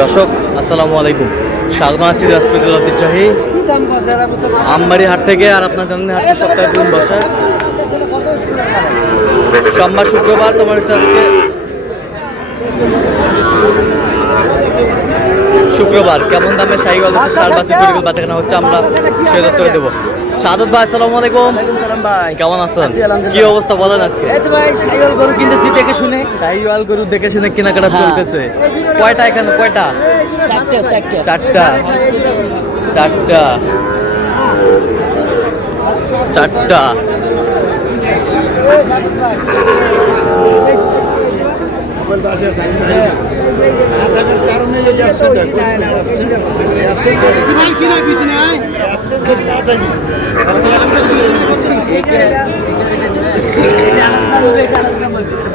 দর্শক আসসালামু আলাইকুম, স্বাগত আছি রাজপুতুল ঐতিহ্যবাহী আমবাড়ি হাট থেকে। আর আপনার জানেন হাটটি সপ্তাহে 3 বসে, সোমবার শুক্রবার। তোমার আজকে শুক্রবার। কেমন দামে শাহিওয়াল সার বাসি পরিকল্পনা বাচ্চা কেনা হচ্ছে আমরা সেই দপ্তরে দেবো। সাদত ভাই আসসালামু আলাইকুম। ভাই কেমন আছেন? কি অবস্থা বলেন আজকে? এই তো ভাই শাহিওয়াল গরু কিনতেছি দেখে শুনে। শাহিওয়াল গরু দেখে শুনে কেনাকাটা চলতেছে। কয়টা এখানে? কয়টা? চারটা।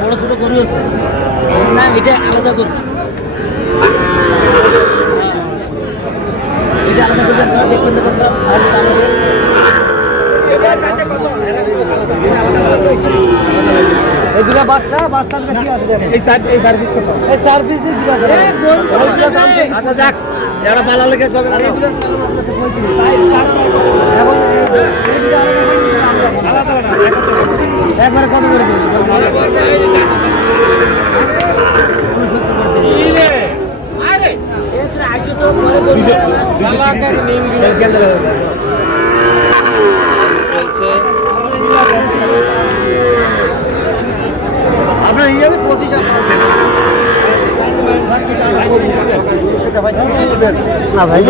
বড় ছোট গরু আছে না, এটা আলাদা কথা। এটা আলাদা করে আপনারা দেখবেন এই দুটো বাচ্চা কি আছে দেখেন। এই সার্ভিস কত? এই সার্ভিস দিয়ে দিবা যাবে। ওই দুটো দাম আচ্ছা যাক, যারা পালা লেগে চলে এই দুটো কালাম আপনাদের 35 এবং এই দুটো আলাদা একবারে কত করে দিবেন? আপনার হিসাবে 25 না ভাই।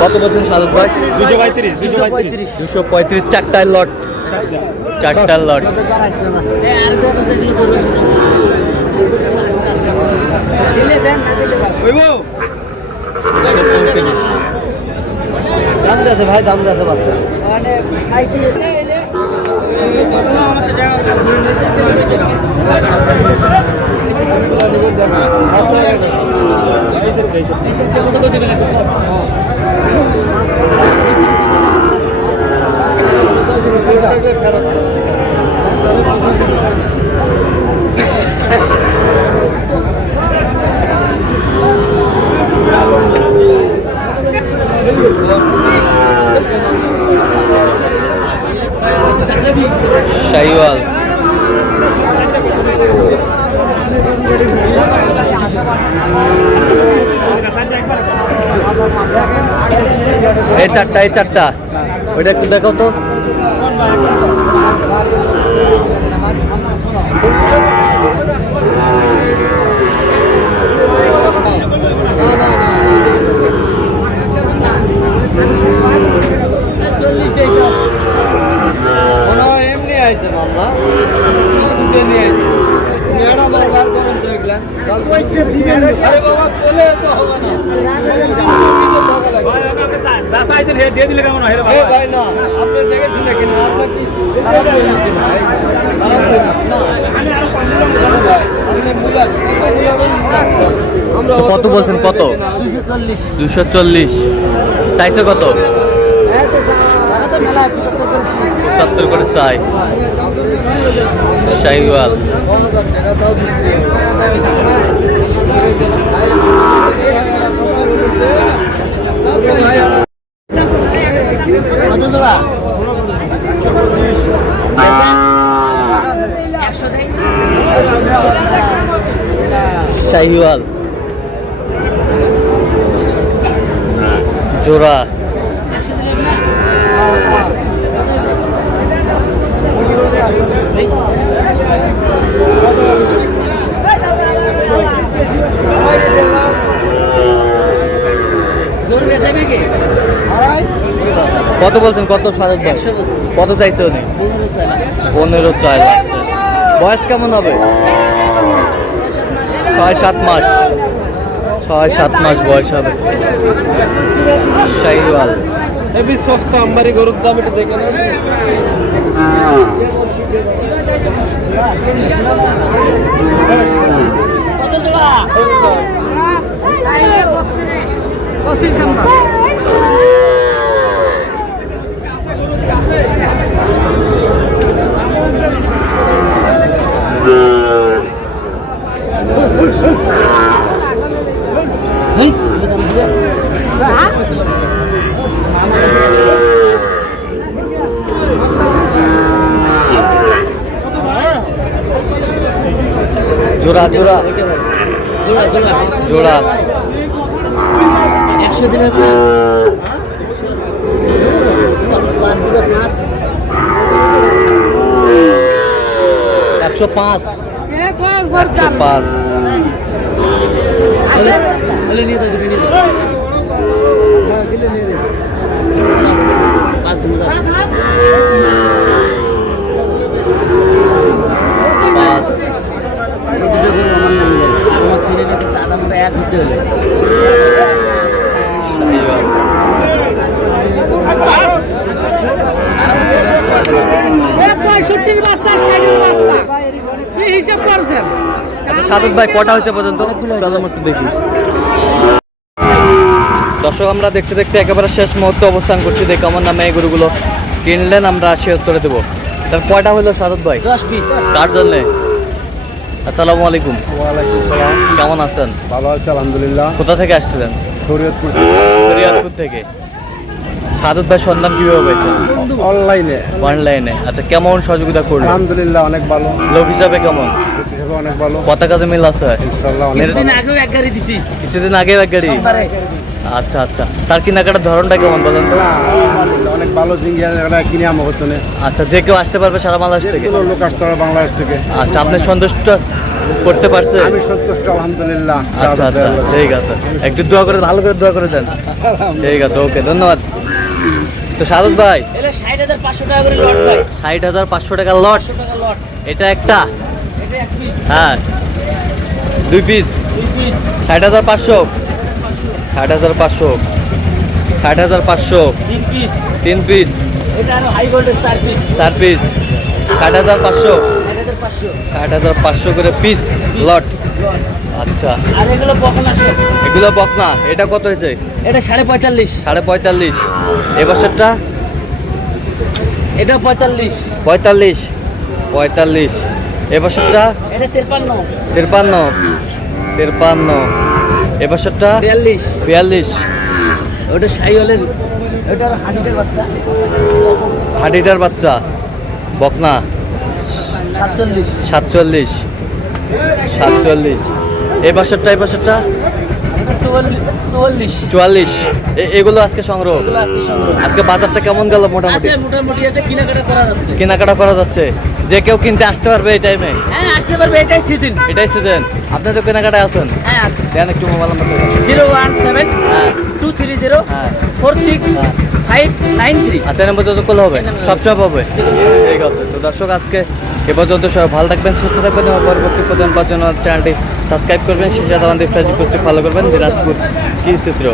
কত বলছেন সাদত ভাই? 235। চারটার লট। দাম দিয়েছে ভাই, দাম দিয়েছে বাচ্চা মানে শাহিওয়াল এই চারটা ওইটা একটু দেখো তো। এমনি আইছে মামলা সুদে নিয়ে মেয়েরা বারবার করেন তো এগুলা পয়সা দিবেন। আরে বাবা বলে তো হবে না ভাই, না আপনি দেখে শুনে কিনুন। আপনার কি খারাপ করেছেন ভাই? খারাপ করেন না ভাই, আপনি মুলার কত বলছেন? কত? 240। চাইছে কত? 70 করে চাই। শাহিওয়াল শাহিওয়াল জোড়া। কত বলছেন? কত সাদত ভাই? কত চাইছে উনি? 15 চাই লাস্টে। বয়স কেমন হবে? 6-7 মাস। 6-7 মাস বয়স হবে। শাহিওয়াল হেবি সস্তা আমবাড়ি গরুর দাম, এটা দেখে না। জোড়া জোড়া জোড়া জোড়া জোড়া 100 দিনের না 5 দিনের 105 বলে নিয়ে যাও দিলে নিয়ে যাও 5 দিন যাও 5 এই দুটো করে আমার নাম দিলেন আমার ছেলে নাকি দাদা মতো এক দিতে হলে আচ্ছা সাদত ভাই কটা হয়েছে পর্যন্ত চলো একটু দেখি। দর্শক আমরা দেখতে দেখতে একেবারে শেষ মুহূর্তে অবস্থান করছি। দেখে আমার নামে এই গরুগুলো কিনলেন আমরা 80 দেবো। তার কয়টা হলো সাদত ভাই? 10 পিস কার জন্যে? আসসালামু আলাইকুম। ওয়ালাইকুম সালাম। কেমন আছেন? ভালো আছি আলহামদুলিল্লাহ। কোথা থেকে আসছিলেন? শরীয়তপুর শরিয়াতপুর থেকে। সাদত ভাই সন্ধান কিভাবে পেয়েছেন? অনলাইনে। অনলাইনে। আচ্ছা কেমন সহযোগিতা করলেন? আলহামদুলিল্লাহ অনেক ভালো, লোক হিসাবে কেমন? লোক হিসেবে অনেক ভালো, কথা কাজে মিল আছে? ইনশাআল্লাহ অনেক কিছুদিন ভালো। আগেও এক গাড়ি দিছি কিছুদিন আগে এক গাড়ি। আচ্ছা আচ্ছা তার কেনাকাটার ধরনটা কেমন বলেন তো? না, আলহামদুলিল্লাহ অনেক ভালো জিঙ্গিয়া কিনে আমার হতনে। আচ্ছা যে কেউ আসতে পারবে সারা বাংলাদেশ থেকে? যেগুলো লোক আসতে হবে বাংলাদেশ থেকে। আচ্ছা আপনি সন্তুষ্ট করতে পারছে? আমি সন্তুষ্ট আলহামদুলিল্লাহ। আচ্ছা আচ্ছা ঠিক আছে, একটু দোয়া করে ভালো করে দোয়া করে দেন। ঠিক আছে ওকে ধন্যবাদ। তো সাদত ভাই এটা 60,500 টাকা করে লট ভাই 60,500 টাকা লট। 500 টাকা লট এটা একটা? এটা এক পিস হ্যাঁ 2 পিস 2 পিস 60,500 60,500 60,500 3 পিস 3 পিস এটা আরো হাই ভোল্টেজ 4 পিস 4 পিস 60,500 6500 60,500 করে পিস লট। আচ্ছা আর এগুলো বকন আসে এগুলো বকনা। এটা কত হয়েছে? এটা 45.5 45.5। এবছরটা এটা 45 45 45। এবছরটা এটা 53 53 53। এবছরটা 42 42। ওটা সাইওয়ালের এটা হাডিটার বাচ্চা হাডিটার বাচ্চা বকনা 47 47 47। এবছরটা এবছরটা এটা 44 44। এগুলো আজকে সংগ্রহ। এগুলো আজকে সংগ্রহ আজকে বাজারটা কেমন গেল মোটামুটি? আছে মোটামুটি এটা কেনাকাটা করা যাচ্ছে কেনাকাটা করা যাচ্ছে? যে কেউ কিনতে আসতে পারবে এই টাইমে? হ্যাঁ আসতে পারবে এটাই সিজন এটাই সিজন। আপনি তো কেনাকাটায় আছেন। হ্যাঁ আছে দেন একটু মোবাইল নাম্বার দেন। 017 হ্যাঁ 230 হ্যাঁ 46 593 আচ্ছা এই নম্বর যত করলে হবে, সবসময় পাবে। ঠিক আছে তো দর্শক আজকে এ পর্যন্ত সবাই ভালো থাকবেন, সুস্থ থাকবেন এবং পরবর্তী প্রদান পাওয়ার জন্য চ্যানেলটি সাবস্ক্রাইব করবেন। সেই সাথে আমাদের ফেসবুক পেজটি ফলো করবেন। দিনাজপুর কি চিত্র।